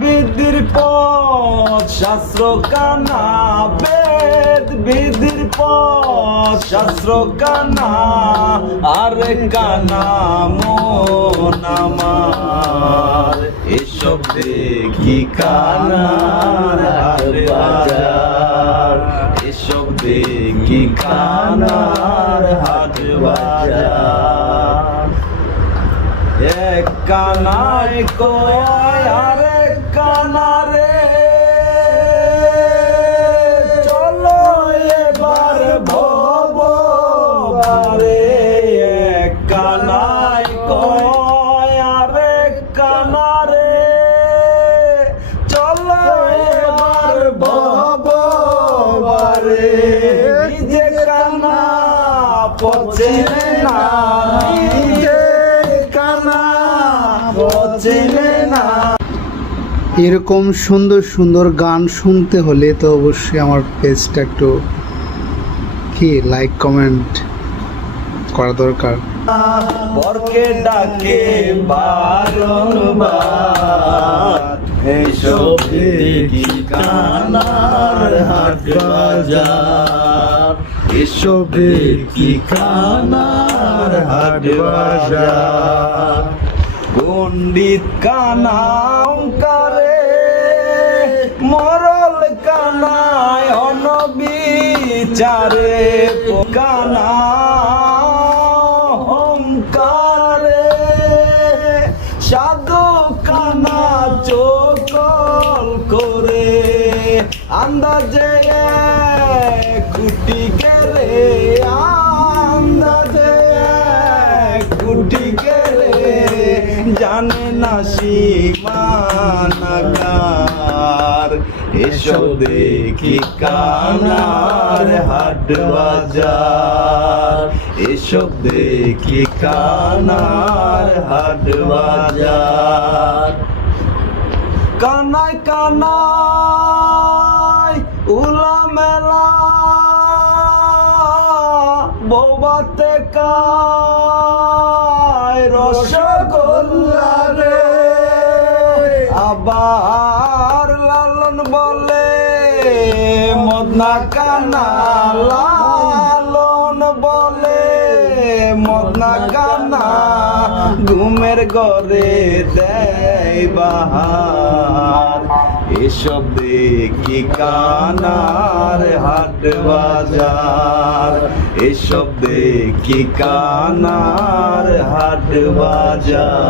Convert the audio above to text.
বিধির পথ শাস্ত্র কানা, বেদ বিধির পথ শাস্ত্র কানা, আরে কানা মন আমার, এসব দেখি কানার হাট বাজার, এসব দেখি কানার হাট বাজার। এক কানায় কয় আরেক কানারে, চলো এবার ভব বারে। এক কানায় কয় আরেক কানারে, চলো এবার ভব বারে। নিজে কানা পচে না, নিজে কানা পচে না। এরকম সুন্দর সুন্দর গান শুনতে হলে তো অবশ্যই আমার পেজটা একটু লাইক কমেন্ট করা দরকার। বরকে ডাকে বারংবার, এসব দেখি কানার হাট বাজার, এসব দেখি কানার হাট বাজার। পণ্ডিত কানা অঙ্কারে, মরল কানায় অনবিচারে, কানা অহংকারে, সাধু কানা চোখল করে, আন্দাজে কুটি গেলে, আন্দাজে কুটি গেলে, জানে না সীমানাগার, এসব দেখি কানার হাট বাজার, এসব দেখি কানার হাট বাজার। কানায় কানায় উলা মেলা, বৌবাতে কায় রসগোল্লা রে, আবার লালন বলে মদনা কানা, লালন বলে মদনা কানা, ঘুমের ঘরে দেয় বাহার, এসব দেখি কানার হাট বাজার, এসব দেখি কানার হাট বাজার।